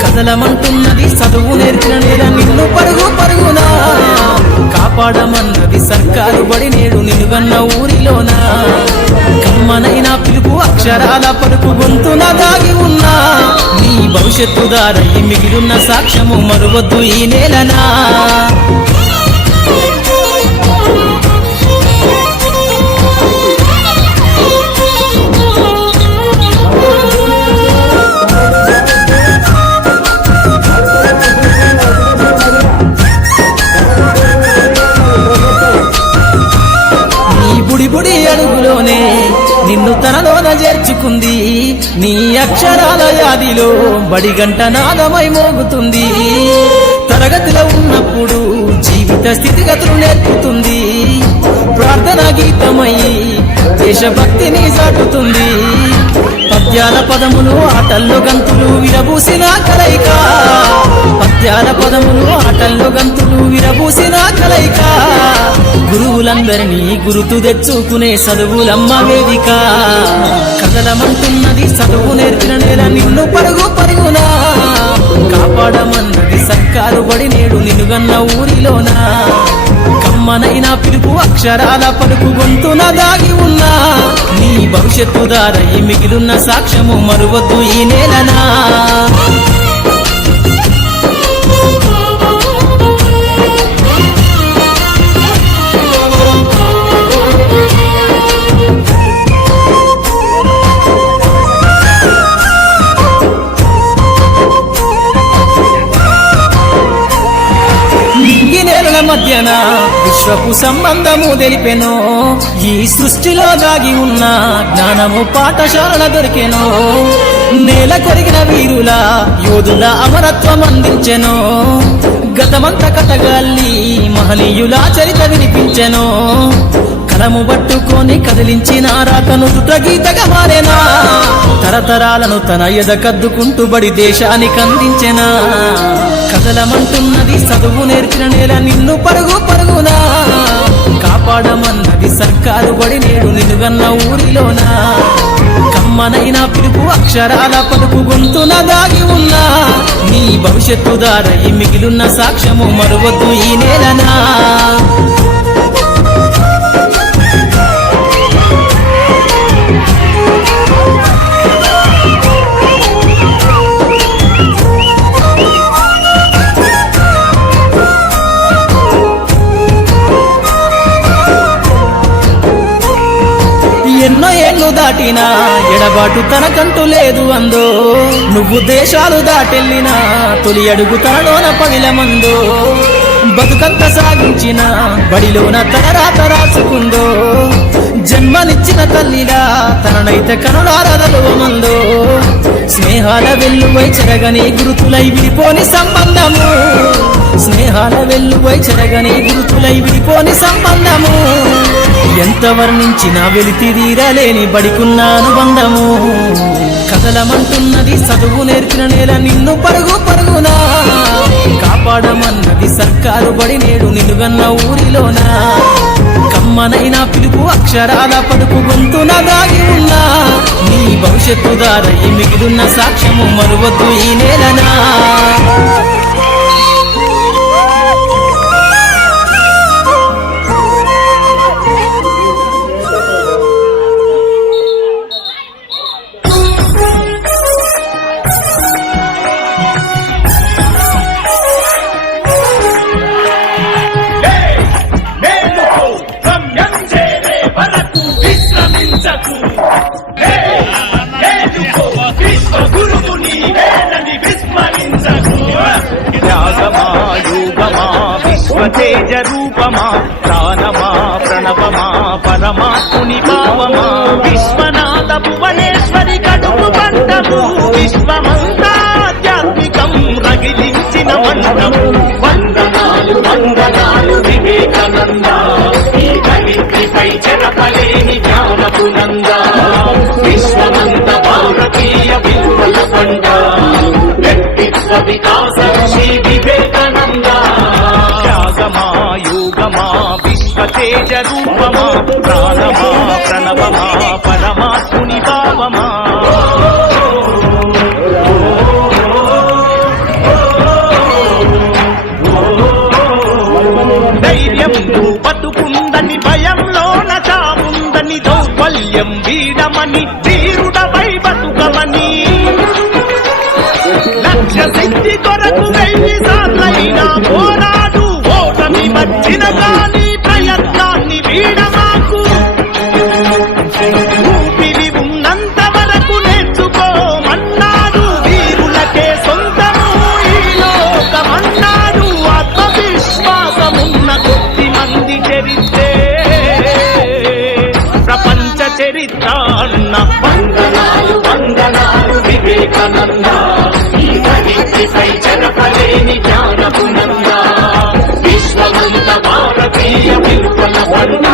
కదలమంటున్నది చదువు నేర్చిన నేల నిన్ను పరుగు పరుగునా కాపాడమన్నది సర్కారు బడి నేడు నిలుగన్న ఊరిలోనా కమ్మనైన పిలుపు అక్షరాల పలుకు గొంతున దాగి ఉన్నా నీ భవిష్యత్తు దారయి మిగిలిన సాక్ష్యము మరువద్దు ఈ నేలనా బుడి అడుగులోనే నిన్ను తనలోన చేర్చుకుంది నీ అక్షరాల యాదిలో బడిగంట నాదమై మోగుతుంది తరగతిలో ఉన్నప్పుడు జీవిత స్థితిగతులు నేర్పుతుంది ప్రార్థన గీతమై దేశభక్తిని చాటుతుంది పద్యాల పదములు ఆటల్లో గంతులు విరబూసిన కలయిక పద్యాల పదములు ఆటల్లో గంతులు విరబూసిన కలయిక గురువులందరినీ గురుతు తెచ్చుకునే చదువులమ్మ వేదిక కదలమంటున్నది చదువు నేర్పిన నేల నిన్ను పరుగు పరుగునా కాపాడమన్నది సర్కారు బడి నేడు నిలుగన్న ఊరిలోనా కమ్మనైన పిలుపు అక్షరాల పలుకు గొంతున దాగి ఉన్నా నీ భవిష్యత్తు దారయి మిగిలిన సాక్ష్యము మరువద్దు ఈ నేలనా మధ్యన విశ్వపు సంబంధము తెలిపెనో ఈ సృష్టిలో దాగి ఉన్న జ్ఞానము పాఠశాల దొరికెనో నేల కొరిగిన వీరుల యోధుల అమరత్వం అందించెనో గతమంత కథగాల్లి మహనీయుల చరిత వినిపించెనో కలము పట్టుకొని కదిలించిన రాతను గీతగా మారేనా తరతరాలను తన ఎదకద్దుకుంటూ బడి దేశానికి అందించెనా కదలమంటున్నది చదువు నేర్చిన నేల నిన్ను పరుగు పరుగునా కాపాడమన్నది సర్కారు బడి నేడు నిలుగన్న ఊరిలోనా కమ్మనైన పిలుపు అక్షరాల పలుకు గొంతున దాగి ఉన్నా నీ భవిష్యత్తు దారయి మిగిలిన సాక్ష్యము మరువద్దు ఈ నేలనా ఎన్నో ఏళ్ళు దాటినా ఎడబాటు తనకంటూ లేదు అందో నువ్వు దేశాలు దాటెళ్ళినా తొలి అడుగు తనలోన పగిలమందో బతుకంత సాగించిన బడిలోన తన రాత రాసుకుందో జన్మనిచ్చిన తల్లిలా తననైతే కనులారదలువమందో స్నేహాల వెల్లువై చెరగని గురుతులై విడిపోని సంబంధము స్నేహాల వెల్లువై చెరగని గురుతులై విడిపోని సంబంధము ఎంత వర్ణించినా వెలితిరీరలేని బడికున్న అనుబంధము కదలమంటున్నది చదువు నేర్పిన నేల నిన్ను పరుగు పరుగునా కాపాడమన్నది సర్కారు బడి నేడు నిలుగన్న ఊరిలోనా కమ్మనైన పిలుపు అక్షరాల పలుకు గొంతున దాగి ఉన్నా నీ భవిష్యత్తు దారయి మిగిలిన సాక్ష్యము మరువద్దు ఈ నేలనా తేజ రూపమా ప్రాణమా ప్రణవమా పరమాత్ముని భావమా విశ్వనాథ భువనేశ్వరి కడుపు పంటము విశ్వమంతా ఆధ్యాత్మికం రగిలించిన మండము వందనాలు వందనాలు వివేకానంద ఈ ధరిత్రిపై చెరపలేని జ్ఞానపు నంద విశ్వమంతా తేజ రూపమా ప్రాణమా ప్రణవమా పరమాత్ముని భావమా ధైర్యం బతుకుందని భయంలోన చావుందని దౌర్బల్యం వీడమని ధీరుడవై బతుకమని లక్ష్య సిద్ధి కొరకు 1000 సార్లైనా పోరాడు ఓటమి వచ్చిన గాని ప్రయత్నాన్ని వీడమాకు ఊపిరి ఉన్నంత వరకు నేర్చుకోమన్నాడు వీరులకే సొంతము ఈ లోకమన్నాడు ఆత్మవిశ్వాసమున్న కొద్ది మంది చరిత్రే ప్రపంచ చరిత్ర అన్న వందనాలు వందనాలు వివేకానంద పై చెరపలేని జ్ఞానపునంద విశ్వమంత భారతీయ విలువల పంట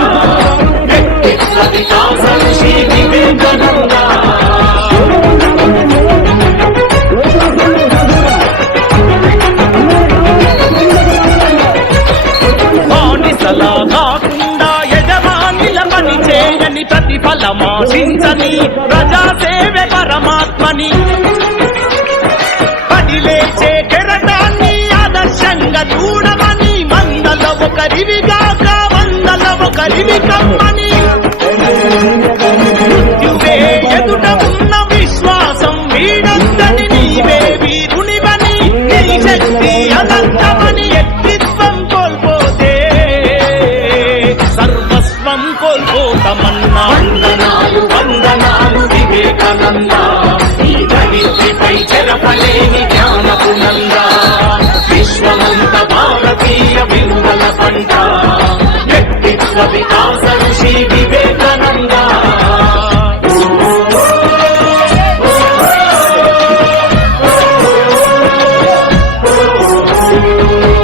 వ్యక్తిత్వ వికాసం శ్రీ వివేకానంద బానిసలా కాకుండా యజమానిల పని చేయని ప్రతిఫలమాశించని ప్రజాసేవే పరమాత్మని లేచే కెరటాన్ని ఆదర్శంగా చూడమని మందల ఒకరివిగాక వందల ఒకరివి కమ్మని మృత్యువే ఎదుట ఉన్న విశ్వాసం వీడందని నీవే వీరునివని నీ శక్తి అనంతమని వ్యక్తిత్వం కోల్పోతే సర్వస్వం కోల్పోతమన్నా వందనాలు వందనాలు వివేకానంద పై చెరపలేని జ్ఞానపునంద విశ్వమంత భారతీయ విలువల పంట వ్యక్తిత్వ వికాస ఋషి వివేకానంద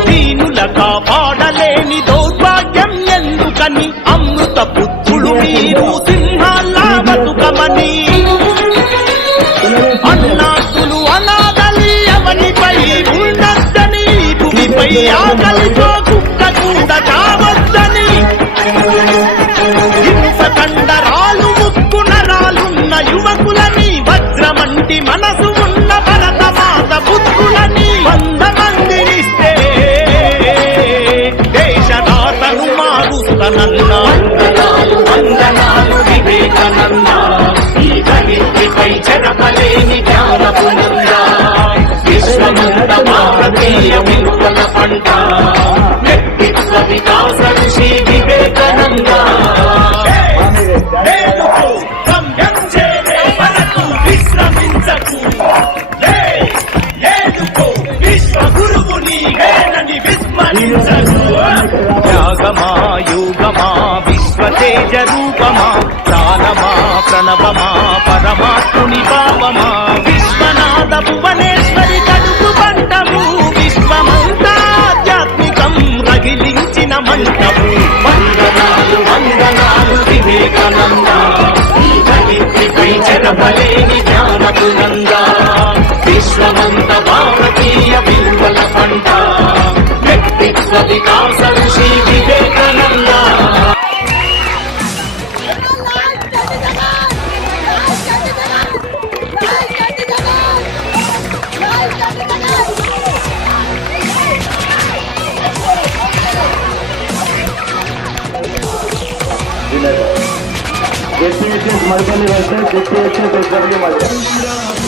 దీనుల కాపాడలేని దౌర్భాగ్యం ఎందుకని అమృత పుత్రులు మీరు సింహాల్లా బతుకమని అన్నాతులు అనాథలి ఎవరిపై ఉండద్దని భూమిపై ఆకలితో కుక్క కూడా చావద్దని ఇనుప కండరాలు ముక్కు నరాలున్న యువకులని వజ్రమంటి మనసు ఉన్న భరతమాత పుత్రులని 100 మందినిస్తే దేశదాతను మారుస్తనన్న వందనాలు వందనాలు వివేకానంద పై చెరపలేని జ్ఞానపునంద విశ్వమంత భారతీయ విలువల పంట వ్యక్తిత్వ వికాస ఋషి వివేకానంద విశ్రమించకు విశ్వ గురువు నీవేనని విస్మరించకు త్యాగమా యోగమా విశ్వ తేజ రూపమా ప్రాణమా ప్రణవమా పరమాత్ముని భావమా విశ్వనాథ భువనేశ్వరి కడుపు పంటము విశ్వమంతా ఆధ్యాత్మికం రగిలించిన మంటము వందనాలు వందనాలు వివేకానంద పై చెరపలేని జ్ఞానపునంద విశ్వమంత భారతీయ విలువల పంట వ్యక్తిత్వ వికాస ఋషి వివేకానంద जेपी मरकली वर्सेस जेपी